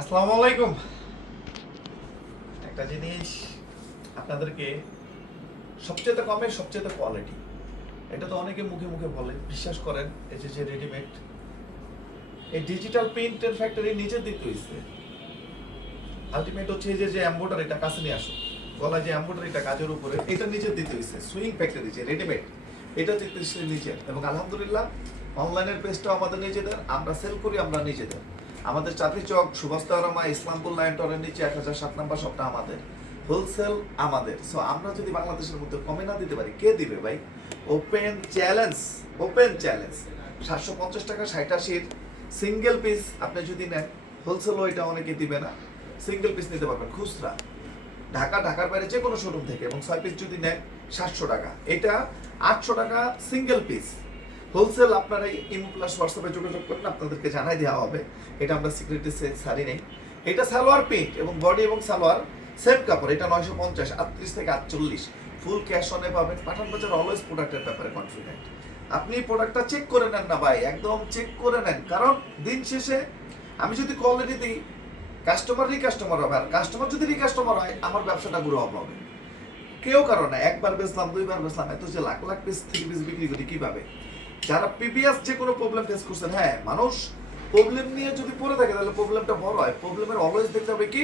আসসালামু আলাইকুম একটা জিনিস আপনাদেরকে সবচেয়ে কমে, সবচেয়ে কোয়ালিটি এটা তো অনেকে মুখে মুখে বলে, বিশ্বাস করেন, এই যে রেডিমেড এই ডিজিটাল প্রিন্টের ফ্যাক্টরি নিচে দিতে হয়েছে আলটিমেট হচ্ছে যে যে এম্বোডারিটা কাছে নিয়ে আসো। গলায় যে এম্বোডারিটা কাজের উপরে, এটা নিচে দিতে হয়েছে সুইং ফ্যাক্টরি যে রেডিমেড এটা দিতে হয়েছে নিচে এবং আলহামদুলিল্লাহ অনলাইনের পেজটাও আমাদের নিজেদের, আমরা সেল করি, আমরা নিজেদের। আমাদের চাকরি চক সুভাষতারামা ইসলামপুর লাইন টরের নিচে এক হাজার সাত নাম্বার সবটা আমাদের। হোলসেল আমাদের। সো আমরা যদি বাংলাদেশের মধ্যে কমে না দিতে পারি, কে দিবে ভাই? ওপেন চ্যালেঞ্জ ওপেন চ্যালেঞ্জ সাতশো পঞ্চাশ টাকা ষাট আশির সিঙ্গেল পিস আপনি যদি নেন, হোলসেল ওইটা অনেকে দিবে না। সিঙ্গেল পিস নিতে পারবেন, খুচরা। ঢাকা, ঢাকার বাইরে যে কোনো শোরুম থেকে এবং ছয় পিস যদি নেন, সাতশো টাকা। এটা আটশো টাকা সিঙ্গেল পিস হোলসেল আপনারা ইমো প্লাস হোয়াটসঅ্যাপে যোগাযোগ করেন, আপনাদেরকে জানাই দেওয়া হবে। এটা আমরা সিকিউরিটি সারি নেই। এটা সালোয়ার প্রিন্ট এবং বডি এবং সালোয়ার সেম কাপড়, এটা নয়শো পঞ্চাশ, আটত্রিশ থেকে আটচল্লিশ। ফুল ক্যাশ অনে পাবেন। পাঠান বাজার অলওয়েজ প্রোডাক্টের ব্যাপারে কনফিডেন্ট আপনি প্রোডাক্টটা চেক করে নেন না ভাই, একদম চেক করে নেন। কারণ দিন শেষে আমি যদি কোয়ালিটি দিই কাস্টমার হবে। আর কাস্টমার যদি কাস্টমার হয়, আমার ব্যবসাটা গ্রো হবে। কেউ কারণে একবার বেচলাম, দুইবার বেচলাম, এত যে lakh lakh piece three piece বিক্রি করি কীভাবে? যারা পিপিএস যে কোনো প্রবলেম ফেস করছেন হ্যাঁ মানুষ প্রবলেম নিয়ে যদি পড়ে থাকে, তাহলে প্রবলেমটা বড় হয়। প্রবলেমের অলওয়েজ দেখতে হবে কি?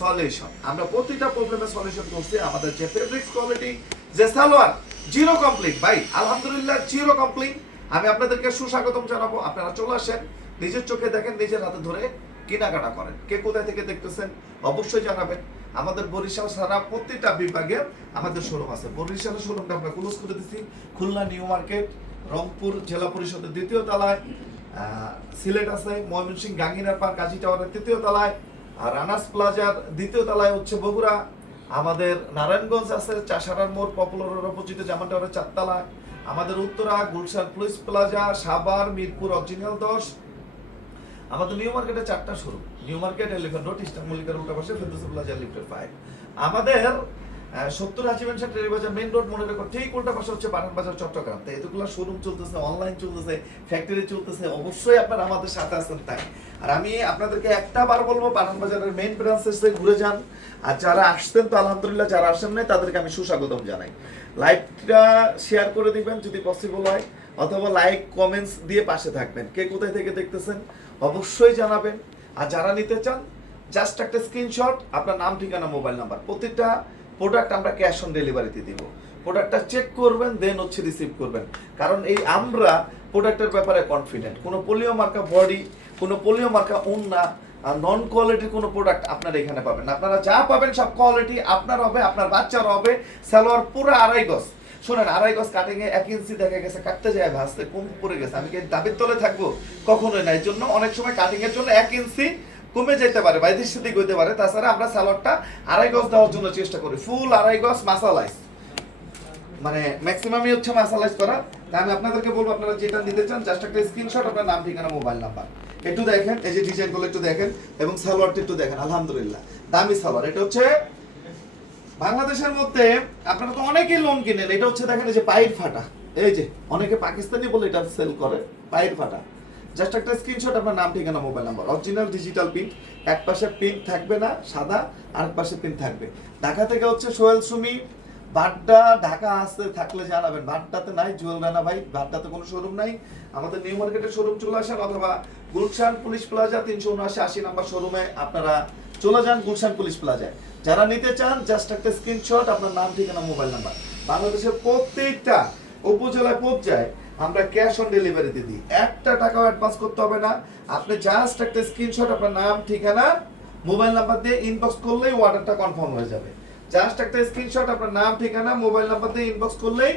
সলিউশন আমরা প্রতিটা প্রবলেমের সলিউশন করছি আমাদের যে ফেব্রিক্স কোয়ালিটি যে সালোয়ার জিরো কমপ্লিট ভাই, আলহামদুলিল্লাহ জিরো কমপ্লিট আমি আপনাদেরকে সুস্বাগতম জানাব। আপনারা চলে আসেন, নিজের চোখে দেখেন, নিজের হাতে ধরে কেনাকাটা করেন। কে কোথায় থেকে দেখতেছেন, অবশ্যই জানাবেন। আমাদের বরিশাল সারা প্রতিটা বিভাগে আমাদের শোরুম আছে। বরিশালের শোরুমটা আমরা ক্লোজ করে দিচ্ছি খুলনা, নিউ মার্কেট রংপুর জেলা পরিষদের দ্বিতীয় তলায় সিলেট আছে, ময়মনসিংহ গাঙ্গিনার পার্ক, কাজী টাওয়ারের তৃতীয় তলায়, আর রানার্স প্লাজার দ্বিতীয় তলায় হচ্ছে বগুড়া। আমাদের নারায়ণগঞ্জ আছে, চাষারার মোড় পপুলার অপোজিটে জামান টাওয়ারের চারতলায়। আমাদের উত্তরা, গুলশান পুলিশ প্লাজা সাবার মিরপুর অরিজিনাল দশ। আমাদের নিউ মার্কেটে চারটা শুরু new market elephant road Eastern মল্লিকার উল্টা পাশে ফেরদৌসি প্লাজা লিফটেড ফাইভ আমাদের সত্তর হাজি মেনশন টেরি বাজার মেন রোড মনে রেখো, ঠিক উল্টা পাশে হচ্ছে বানান বাজার, চট্টগ্রাম। তো এতগুলো শোরুম চলতেছে অনলাইন চলতেছে ফ্যাক্টরি চলতেছে, অবশ্যই আপনারা আমাদের সাথে আছেন তাই। আর আমি আপনাদেরকে একটা বার বলব, বানান বাজারের মেইন ব্রাঞ্চে ঘুরে যান। আর যারা আসতেন তো আলহামদুলিল্লাহ যারা আসেন নাই, তাদেরকে আমি সুস্বাগতম জানাই। লাইভটা শেয়ার করে দিবেন যদি পসিবল হয়, অথবা লাইক কমেন্টস দিয়ে পাশে থাকবেন। কে কোথায় থেকে দেখতেছেন, অবশ্যই জানাবেন। আর যারা নিতে চান জাস্ট একটা স্ক্রিনশট আপনার নাম, ঠিকানা মোবাইল নাম্বার প্রতিটা প্রোডাক্ট আমরা ক্যাশ অন ডেলিভারিতে দিব। প্রোডাক্টটা চেক করবেন দেন হচ্ছে রিসিভ করবেন। কারণ এই আমরা প্রোডাক্টের ব্যাপারে কনফিডেন্ট কোনো পোলিও মার্কা বডি কোনো পোলিও মার্কা উন্না নন কোয়ালিটির কোনো প্রোডাক্ট আপনারা এখানে পাবেন আপনারা যা পাবেন সব কোয়ালিটি আপনার হবে, আপনার বাচ্চার হবে, সালোয়ার পুরো আড়াই গজ। শোনেন, আড়াই গজ কাটিং এ এক ইঞ্চি দেখা গেছে, কাটতে যায়, ভাসতে কম পড়ে গেছে। আমি কি দাবির তলে থাকব? কখনোই না। এই জন্য অনেক সময় কাটিং এর জন্য এক ইঞ্চি কমে যেতে পারে, বা এদিক সেদিক হইতে পারে। তাছাড়া আমরা সালোয়ারটা আড়াই গজ দেওয়ার জন্য চেষ্টা করি। ফুল আড়াই গজ মাসালাইজ মানে ম্যাক্সিমামই হচ্ছে মাসালাইজ করা। তাই আমি আপনাদেরকে বলব, আপনারা যেটা নিতে চান জাস্ট একটা স্ক্রিনশট আপনার নাম, ঠিকানা মোবাইল নাম্বার একটু দেখেন, এই যে ডিজাইনগুলো একটু দেখেন, এবং সালোয়ারটা একটু দেখেন, আলহামদুলিল্লাহ। দামি সালোয়ার এটা হচ্ছে বাংলাদেশের মধ্যে, আপনারা তো অনেকেই লোন কিনেন। এটা হচ্ছে দেখেন, এই যে পায়ের ফাটা। এই যে, অনেকে পাকিস্তানি বলে এটা সেল করে পায়ের ফাটা। জাস্ট একটা স্ক্রিনশট আপনার নাম, ঠিকানা mobile number original digital print এক পাশে প্রিন্ট থাকবে না, সাদা আর এক পাশে প্রিন্ট থাকবে। ঢাকা থেকে হচ্ছে সোহেল সুমি, বাড্ডা, ঢাকা আসতে থাকলে জানাবেন। বাড্ডাতে নাই, জুয়েল রানা ভাই, বাড্ডাতে কোনো শোরুম নাই। আমাদের নিউ মার্কেটের শোরুম চলে আসেন অথবা গুলশান পুলিশ প্লাজা, তিনশো উনআশি, আশি নাম্বার শোরুমে আপনারা চলে যান গুলশান পুলিশ প্লাজায়। যারা নিতে চান জাস্ট একটা স্ক্রিনশট আপনার নাম, ঠিকানা মোবাইল নাম্বার বাংলাদেশের প্রত্যেকটা উপজেলায়, পর্যায়ে আমরা ক্যাশ অন ডেলিভারিতে দিই। একটা টাকাও অ্যাডভান্স করতে হবে না। আপনি জাস্ট একটা স্ক্রিনশট আপনার নাম, ঠিকানা মোবাইল নাম্বার দিয়ে ইনবক্স করলেই অর্ডারটা কনফার্ম হয়ে যাবে। জাস্ট একটা স্ক্রিনশট আপনার নাম, ঠিকানা মোবাইল নাম্বার দিয়ে ইনবক্স করলেই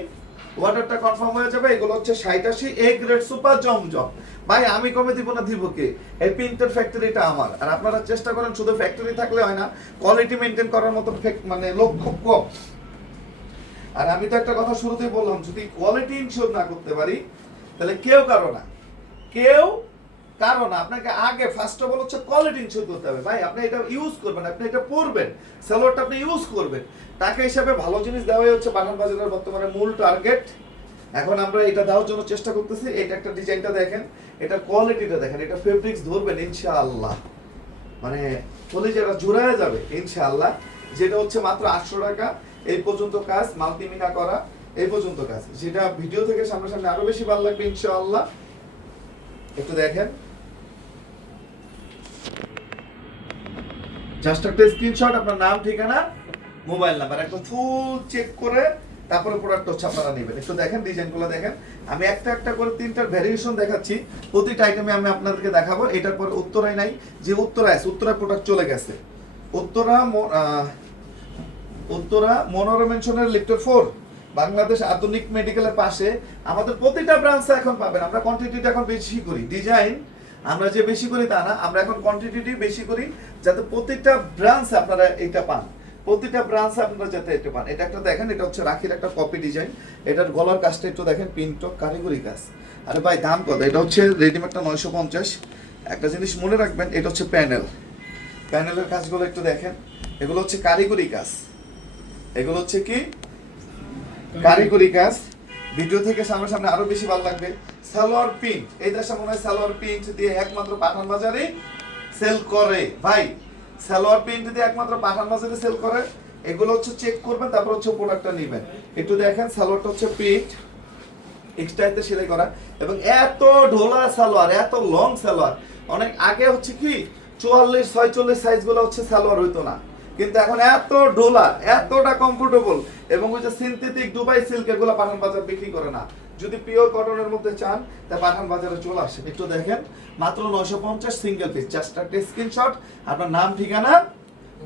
অর্ডারটা কনফার্ম হয়ে যাবে। এগুলো হচ্ছে সাইটাশি এ গ্রেড সুপার জমজম ভাই, আমি কমে দিব না দিব কে? এই প্রিন্টের ফ্যাক্টরিটা আমার। আর আপনারা চেষ্টা করেন, শুধু ফ্যাক্টরি থাকলে হয় না কোয়ালিটি মেনটেন করার মতো মানে লোক খুব কম। আর আমি তো একটা কথা শুরুতেই বললাম, যদি কোয়ালিটি ইনশিওর না করতে পারি, তাহলে কেউ কারও না। কেউ কারণ আপনাকে আগে ফার্স্ট অফ অল হচ্ছে কোয়ালিটি ইনশিওর করতে হবে। ভাই, আপনি এটা ইউজ করবেন, আপনি এটা পরবেন সালোয়ারটা আপনি ইউজ করবেন। টাকা হিসাবে ভালো জিনিস দেওয়াই হচ্ছে বাগান বাজারের বর্তমানে মূল টার্গেট এখন আমরা এটা দেওয়ার জন্য চেষ্টা করতেছি। এটা একটা ডিজাইনটা দেখেন এটার কোয়ালিটিটা দেখেন, এটা ফেব্রিক্স ধরবেন, ইনশাআল্লাহ। মানে কলেজেরা জোড়ায় যাবে, ইনশাআল্লাহ। যেটা হচ্ছে মাত্র আটশো টাকা এই পর্যন্ত কাজ, মাল্টিমিনা করা, এই পর্যন্ত কাজ। যেটা ভিডিও থেকে সামনাসামনি আরও বেশি ভালো লাগবে, ইনশাআল্লাহ। একটু দেখেন। জাস্ট একটা স্ক্রিনশট আপনার নাম, ঠিকানা, মোবাইল নাম্বার। একদম ফুল চেক করে তারপরে প্রোডাক্ট হচ্ছে আপনারা নেবেন। একটু দেখেন ডিজাইনগুলো দেখেন। আমি একটা একটা করে তিনটার ভ্যারিয়েশন দেখাচ্ছি। প্রতিটা আইটেমে আমি আপনাদেরকে দেখাবো। এটার পর উত্তরায় নাই, যে উত্তরায় আছে, উত্তরায় প্রোডাক্ট চলে গেছে। উত্তরা উত্তরা মনোরম মেনশনের লিফটের ফোর বাংলাদেশ আধুনিক মেডিকেলের পাশে। আমাদের প্রতিটা ব্রাঞ্চে এখন পাবেন। আমরা কোয়ান্টিটিটা এখন বেশি করি। ডিজাইন আমরা যে বেশি করি তা না। আমরা এখন কোয়ান্টিটি বেশি করি যাতে প্রতিটা ব্রাঞ্চ আপনারা এটা পান। প্রতিটা ব্রাঞ্চে আপনারা যাতে এটা পান। এটা একটা দেখেন, এটা হচ্ছে রাখির একটা কপি ডিজাইন এটার গলার কাজটা একটু দেখেন পিনটক কারিগরি কাজ। আরে ভাই, দাম কত? এটা হচ্ছে রেডিমেডটা নয়শো পঞ্চাশ। একটা জিনিস মনে রাখবেন, এটা হচ্ছে প্যানেল প্যানেলের কাজগুলো একটু দেখেন। এগুলো হচ্ছে কারিগরি কাজ। এগুলো হচ্ছে কি? কারিগরি কাজ। ভিডিও থেকে সামনে সামনে আরও বেশি ভালো লাগবে। সালোয়ার প্রিন্ট। এই দেশে মনে হয় সালোয়ার প্রিন্ট দিয়ে একমাত্র পাঠান বাজারে সেল করে। ভাই, সালোয়ার প্রিন্ট দিয়ে একমাত্র পাঠান বাজারে সেল করে। এগুলো হচ্ছে চেক করবেন, তারপর হচ্ছে প্রোডাক্টটা নেবেন। একটু দেখেন, সালোয়ারটা হচ্ছে প্রিন্ট এক্সট্রাতে সেলাই করা। এবং এত ঢোলা সালোয়ার, এত লং সালোয়ার। অনেক আগে হচ্ছে কি, চুয়াল্লিশ, ছয়চল্লিশ সাইজগুলো হচ্ছে সালোয়ার হইতো না। কিন্তু এখন এত ডোলা এতটা কমফোর্টেবল এবং ওই যে সিনথেটিক দুবাই সিল্ক এগুলো পাঠান বাজার বিক্রি করে না। যদি পিওর কটনের মধ্যে চান, তা পাঠান বাজারে চলে আসে একটু দেখেন, মাত্র নয়শো পঞ্চাশ সিঙ্গেল পিস জাস্ট একটা স্ক্রিনশট আপনার নাম, ঠিকানা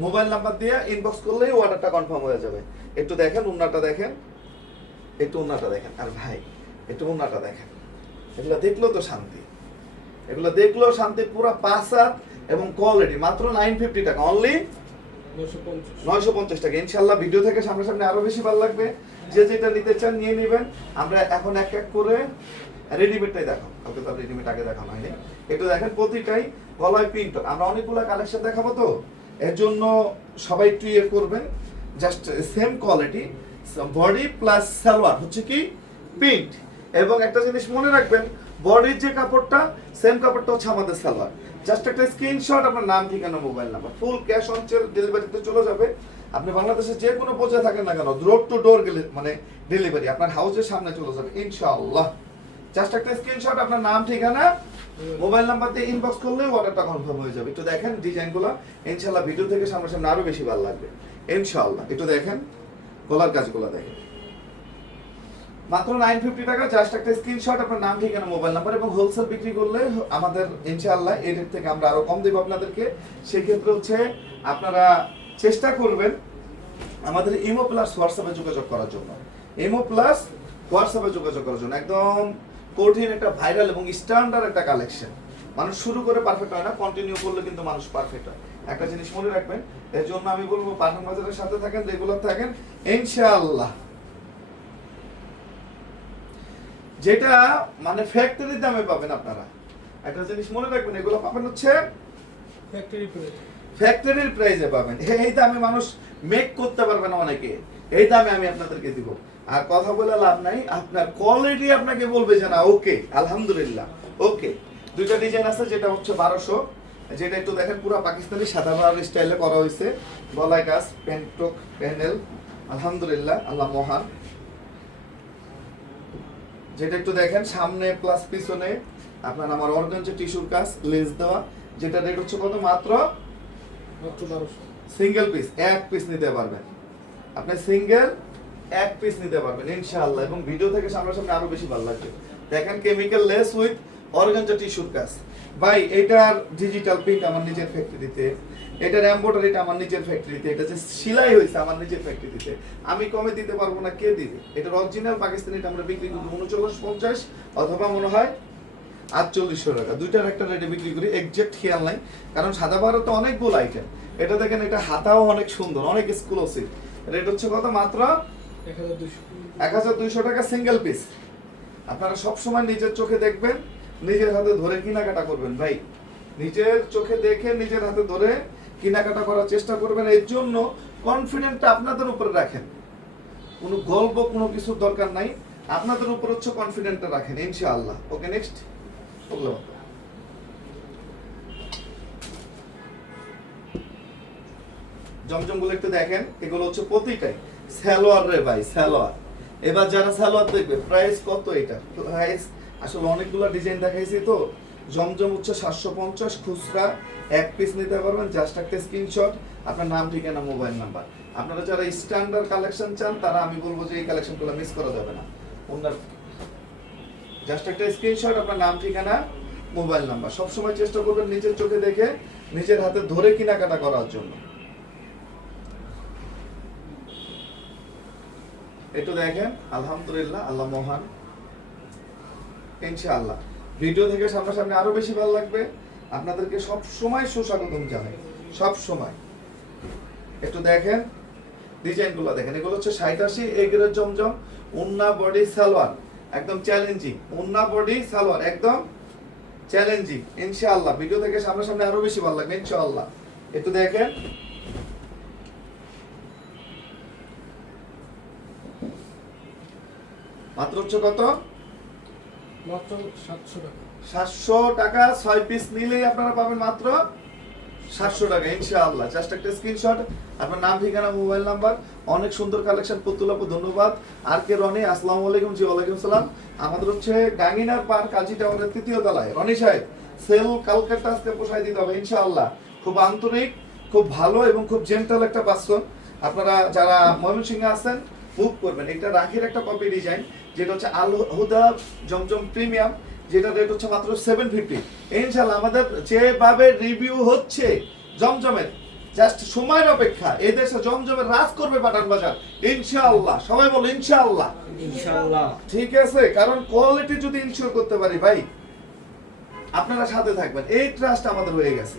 মোবাইল নাম্বার দিয়ে ইনবক্স করলেই অর্ডারটা কনফার্ম হয়ে যাবে। একটু দেখেন, উন্নাটা দেখেন। একটু উন্নাটা দেখেন। আর ভাই, একটু উন্নাটা দেখেন। এগুলো দেখলেও তো শান্তি। এগুলো দেখলেও শান্তি, পুরো পাঁচ এবং কোয়ালিটি মাত্র নাইন ফিফটি টাকা। অনলি নয়শো পঞ্চাশ। টাকা। ইনশাল্লাহ ভিডিও থেকে সামনাসামনি আরও বেশি ভালো লাগবে। যে যেটা নিতে চান নিয়ে নেবেন। আমরা এখন এক এক করে রেডিমেডটাই দেখো কালকে তো রেডিমেড আগে দেখানো হয়নি। একটু দেখেন প্রতিটাই গলায় প্রিন্ট আমরা অনেকগুলো কালেকশন দেখাবো তো? এর জন্য সবাই একটু ইয়ে করবেন। Just same quality body plus salwar হচ্ছে কি? প্রিন্ট এবং একটা জিনিস মনে রাখবেন বডির যে কাপড়টা সেম কাপড়টা হচ্ছে আমাদের সালোয়ার জাস্ট একটা স্ক্রিনশট আপনার নাম, ঠিকানা mobile number full cash on ডেলিভারিতে চলে যাবে। আপনি বাংলাদেশে যে কোনো পর্যায়ে থাকেন না কেন ডোর টু ডোর গেলে মানে ডেলিভারি আপনার হাউসের সামনে চলে যাবে, ইনশাআল্লাহ। জাস্ট একটা স্ক্রিনশট আপনার নাম, ঠিকানা মোবাইল নাম্বার দিয়ে ইনবক্স করলেই অর্ডারটা কনফার্ম হয়ে যাবে। একটু দেখেন ডিজাইনগুলো ইনশাআল্লাহ ভিডিও থেকে সামনাসামনি আরও বেশি ভালো লাগবে। ইনশাআল্লাহ, একটু দেখেন, গলার কাজগুলো দেখেন। মাত্র নাইন ফিফটি টাকা জাস্ট একটা স্ক্রিনশট আপনার নাম, ঠিকানা মোবাইল নাম্বার এবং হোলসেল বিক্রি করলে আমাদের, ইনশাআল্লাহ এই রেট থেকে আমরা আরও কম দেবো আপনাদেরকে। সেক্ষেত্রে হচ্ছে, আপনারা চেষ্টা করবেন আমাদের ইমো প্লাস হোয়াটসঅ্যাপে যোগাযোগ করার জন্য। ইমো প্লাস হোয়াটসঅ্যাপে যোগাযোগ করার জন্য। একদম কঠিন একটা ভাইরাল এবং স্ট্যান্ডার্ড একটা কালেকশন মানুষ শুরু করে পারফেক্ট হয় না কন্টিনিউ করলে কিন্তু মানুষ পারফেক্ট হয়। একটা জিনিস মনে রাখবেন, এর জন্য আমি বলব, পাঠান বাজারের সাথে থাকেন রেগুলার থাকেন, ইনশাআল্লাহ। যেটা মানে ফ্যাক্টরির দামে পাবেন আপনারা। একটা জিনিস মনে রাখবেন এগুলো পাবেন হচ্ছে ফ্যাক্টরির প্রাইসে পাবেন। এই দামে মানুষ মেক করতে পারবে না অনেকে। এই দামে আমি আপনাদেরকে দিব। আর কথা বলে লাভ নাই আপনার কোয়ালিটি আপনাকে বলবে যে না ওকে আলহামদুলিল্লাহ ওকে দুইটা ডিজাইন আছে যেটা হচ্ছে বারোশো। যেটা একটু দেখেন পুরো পাকিস্তানি সাদা বাহার স্টাইলে করা হয়েছে। গলায় কাজ প্যান্টক প্যান্ডেল। আলহামদুলিল্লাহ আল্লাহ মহান। যেটা একটু দেখেন সামনে প্লাস পিছনে আপনার আমার অর্গানজে টিস্যুর কাজ লেস দেওয়া যেটা রেট হচ্ছে কত মাত্র? সিঙ্গেল পিস এক পিস নিতে পারবেন। আপনি সিঙ্গেল এক পিস নিতে পারবেন ইনশাআল্লাহ। এবং ভিডিও থেকে সামনাসামনি আরও বেশি ভালো লাগবে। দেখেন কেমিক্যাল লেস উইথ অর্গানজা টিস্যুর কাজ। ভাই এটার ডিজিটাল প্রিন্ট আমার নিজের ফ্যাক্টরিতে এটার এমব্রয়ডারিটা আমার নিজের ফ্যাক্টরিতে এটা যে সেলাই হয়েছে আমার নিজের ফ্যাক্টরিতে আমি কমে দিতে পারব না কে দিবে? এটা অরিজিনাল পাকিস্তানিটা আমরা বিক্রি করি উনচল্লিশ পঞ্চাশ অথবা মনে হয় আটচল্লিশশো টাকা। দুইটার একটা রেটে বিক্রি করি এক্সাক্ট খেয়াল নাই। কারণ সাদা বারো তো অনেকগুলো আইটেম এটা দেখেন এটা হাতাও অনেক সুন্দর অনেক এক্সক্লুসিভ রেট হচ্ছে কত মাত্র? এক হাজার দুইশো। টাকা সিঙ্গেল পিস আপনারা সবসময় নিজের চোখে দেখবেন নিজের হাতে ধরে কেনাকাটা করবেন। ভাই নিজের চোখে দেখে নিজের হাতে ধরে কেনাকাটা করার চেষ্টা করবেন, এর জন্য কনফিডেন্টটা আপনাদের উপরে রাখেন। কোনো গল্প, কোনো কিছুর দরকার নাই। আপনাদের উপর হচ্ছে কনফিডেন্টটা রাখেন, ইনশাআল্লাহ। ওকে নেক্সট জমজমগুলো একটু দেখেন, এগুলো হচ্ছে প্রতিটাই। সালোয়ার রে ভাই, সালোয়ার। এবার যারা সালোয়ার দেখবে প্রাইস কত এটা? প্রাইস আসলে অনেকগুলো ডিজাইন দেখাইছি তো। জমজম হচ্ছে সাতশো পঞ্চাশ, খুচরা এক পিস নিতে পারবেন জাস্ট একটা স্ক্রিনশট আপনার নাম, ঠিকানা মোবাইল নাম্বার আপনারা যারা স্ট্যান্ডার্ড কালেকশন চান, তারা আমি বলব যে এই কালেকশনগুলো মিস করা যাবে না। ওনার জাস্ট একটা স্ক্রিনশট আপনার নাম, ঠিকানা মোবাইল নাম্বার সবসময় চেষ্টা করবেন নিজের চোখে দেখে, নিজের হাতে ধরে কেনাকাটা করার জন্য। একটু দেখেন, আলহামদুলিল্লাহ, আল্লাহ মহান। ইনশাআল্লাহ। ভিডিও থেকে সামনাসামনি আরও বেশি ভালো লাগবে। আপনাদেরকে সব সময় সুস্বাগতম জানাই। সব সময়। একটু দেখেন, ডিজাইনগুলো দেখেন। এগুলো হচ্ছে আশি, এগের জমজম, উন্না বডি সালোয়ার। একদম চ্যালেঞ্জিং উন্না বডি সালোয়ার, একদম চ্যালেঞ্জিং ইনশাআল্লাহ। ভিডিও থেকে সামনাসামনি আরও বেশি ভালো লাগবে, ইনশাআল্লাহ। একটু দেখেন। মাত্র হচ্ছে কত? সাতশো টাকা। ছয় পিস নিলেই আপনারা পাবেন মাত্র সাতশো টাকা, ইনশাআল্লাহ। জাস্ট একটা স্ক্রিনশট আপনার নাম, ঠিকানা, মোবাইল নাম্বার, অনেক সুন্দর কালেকশন পুতুল আপু, ধন্যবাদ। আর কে রনি? আসসালামু আলাইকুম জি, ওয়ালাইকুম সালাম। আমাদের হচ্ছে গাঙ্গিনার পার কাজী টাওয়ারের তৃতীয় তলায়। রনি সাহেব, সেল কালকাটা আজকে পোষায় দিতে হবে, ইনশাআল্লাহ। খুব আন্তরিক, খুব ভালো এবং খুব জেন্টাল একটা পার্সন আপনারা যারা ময়মনসিংহে আছেন বুক করবেন। এটা রাখির একটা কপি ডিজাইন যেটা হচ্ছে আল হুদা জমজম প্রিমিয়াম যেটা রেট হচ্ছে মাত্র সেভেন ফিফটি ইনশাল্লাহ আমাদের যেভাবে রিভিউ হচ্ছে জমজমের জাস্ট সময়ের অপেক্ষা এই দেশে জমজমের রাজ করবে পাঠান বাজার। ইনশাআল্লাহ সবাই বলো ইনশাআল্লাহ। ইনশাআল্লাহ। ঠিক আছে কারণ কোয়ালিটি যদি ইনশিওর করতে পারি ভাই আপনারা সাথে থাকবেন। এই ট্রাস্ট আমাদের হয়ে গেছে।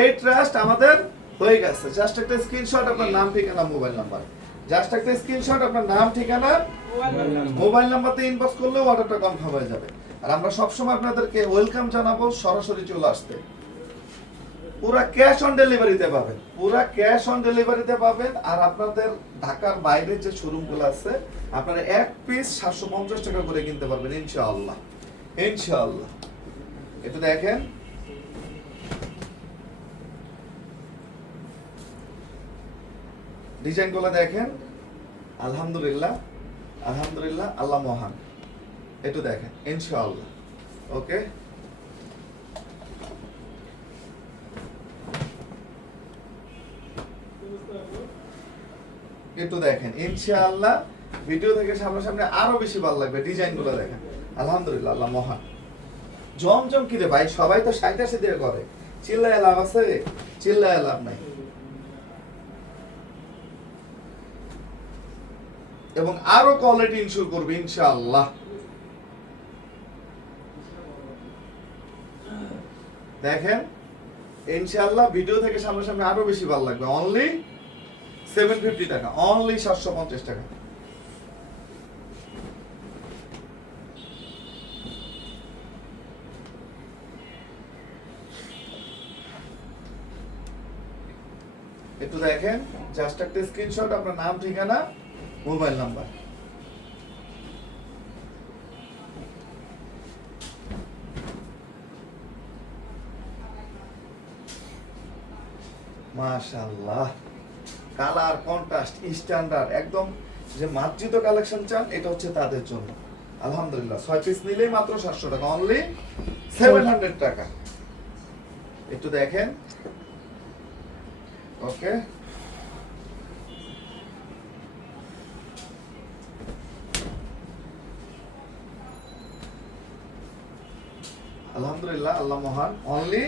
এই ট্রাস্ট আমাদের হয়ে গেছে। জাস্ট একটা স্ক্রিনশট আপনার নাম ঠিকানা মোবাইল নাম্বার জাস্ট একটা স্ক্রিনশট আপনার নাম, ঠিকানা মোবাইল নাম্বারতে ইনবক্স করলেও অর্ডারটা কনফার্ম হয়ে যাবে। আর আমরা সবসময় আপনাদেরকে ওয়েলকাম জানাব সরাসরি চলে আসতে। পুরা ক্যাশ অন ডেলিভারিতে পাবেন। পুরা ক্যাশ অন ডেলিভারিতে পাবেন। আর আপনাদের ঢাকার বাইরে যে শোরুমগুলো আছে, আপনারা এক পিস সাতশো পঞ্চাশ টাকা করে কিনতে পারবেন, ইনশাআল্লাহ। ইনশাআল্লাহ। একটু দেখেন। ডিজাইনগুলো দেখেন। আলহামদুলিল্লাহ আলহামদুলিল্লাহ, আল্লাহ মহান। একটু দেখেন, ইনশাআল্লাহ। ওকে? একটু দেখেন, ইনশাআল্লাহ। ভিডিও থেকে সামনাসামনি আরও বেশি ভালো লাগবে, ডিজাইনগুলো দেখেন। আলহামদুলিল্লাহ, আল্লাহ মহান। জমজম কি রে ভাই? সবাই তো আশি দিয়ে করে। চিল্লায় লাভ আছে চিল্লায় লাভ নাই। এবং আরও কোয়ালিটি ইনশিওর করবে, ইনশাআল্লাহ। দেখেন, ইনশাআল্লাহ ভিডিও থেকে সামনাসামনি আরও বেশি ভালো লাগবে। অনলি সেভেন ফিফটি টাকা অনলি সাতশো পঞ্চাশ টাকা। একটু দেখেন জাস্ট একটা স্ক্রিনশট আপনার নাম, ঠিকানা। Mobile number. মাশাআল্লাহ। কালার কন্ট্রাস্ট স্ট্যান্ডার্ড একদম যে মার্জিত কালেকশন চান, এটা হচ্ছে তাদের জন্য। আলহামদুলিল্লাহ, ছয় পিস নিলেই মাত্র সাতশো টাকা অনলি সেভেন হান্ড্রেড টাকা। একটু দেখেন। ওকে আলহামদুলিল্লাহ, আল্লাহ মহান। অনলি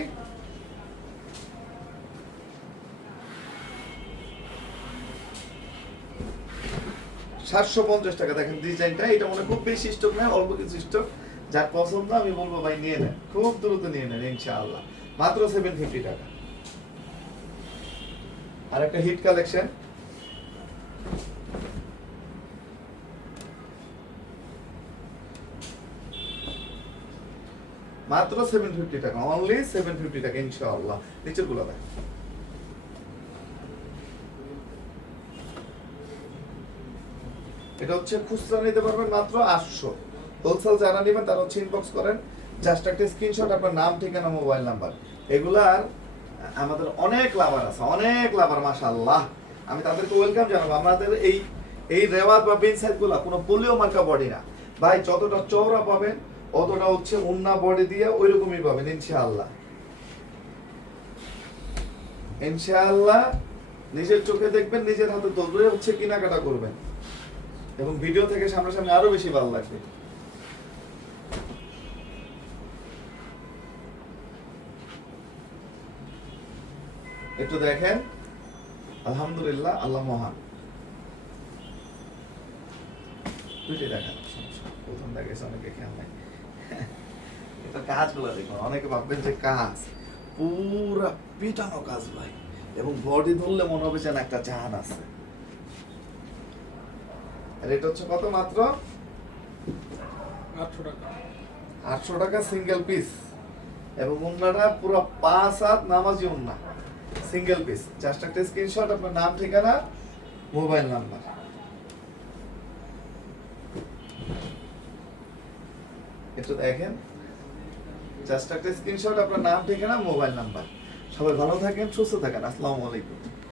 সাতশো পঞ্চাশ টাকা। দেখেন ডিজাইনটা এটা মনে খুব বেশি স্টক নয় অল্প কিছু স্টক যার পছন্দ আমি বলব ভাই, নিয়ে নেন। খুব দ্রুত নিয়ে নেন, ইনশাআল্লাহ। মাত্র সেভেন ফিফটি টাকা। আর একটা হিট কালেকশন মাত্র সেভেন ফিফটি টাকা অনলি সেভেন ফিফটি টাকা, ইনশাআল্লাহ। নিচেরগুলো দেখ এটা হচ্ছে খুচরা নিতে পারবেন মাত্র আটশো। হোলসেল যারা নেবেন, তারা হচ্ছে ইনবক্স করেন। জাস্ট একটা স্ক্রিনশট আপনার নাম, ঠিকানা মোবাইল নাম্বার এগুলার আমাদের অনেক লাভার আছে, অনেক লাভার, মাশাআল্লাহ। আমি তাদেরকে ওয়েলকাম জানাব। আমাদের এই এই রেওয়াজ বা সাইজগুলা কোনো পোলিও মার্কা বডি না। ভাই, যতটা চওড়া পাবেন অতটা হচ্ছে উন্না বডি দিয়ে ওই রকমই পাবেন, ইনশাআল্লাহ। ইনশাআল্লাহ নিজের চোখে দেখবেন, নিজের হাতে ধরে হচ্ছে কেনাকাটা করবেন। এবং ভিডিও থেকে সামনাসামনি আরও বেশি ভালো লাগবে। একটু দেখেন, আলহামদুলিল্লাহ, আল্লাহ মহান। দুইটি নেই। প্রথম দেখেছে অনেকে খেয়াল নাই। এটা কাজগুলো দেখুন অনেকে ভাববেন যে কাজ পুরা পিটানো কাজ ভাই এবং বডি ধরলে মনে হবে যেন একটা জাহান আছে। আর এটা হচ্ছে কত মাত্র? আটশো টাকা। আটশো টাকা সিঙ্গেল পিস এবং উন্নাটা পুরো পাঁচ হাত নামাজি উন্না। সিঙ্গেল পিস জাস্ট একটা স্ক্রিনশট আপনার নাম ঠিকানা মোবাইল নাম্বার একটু দেখেন। জাস্ট একটা স্ক্রিনশট আপনার নাম, ঠিকানা মোবাইল নাম্বার সবাই ভালো থাকেন, সুস্থ থাকেন। আসসালামু আলাইকুম।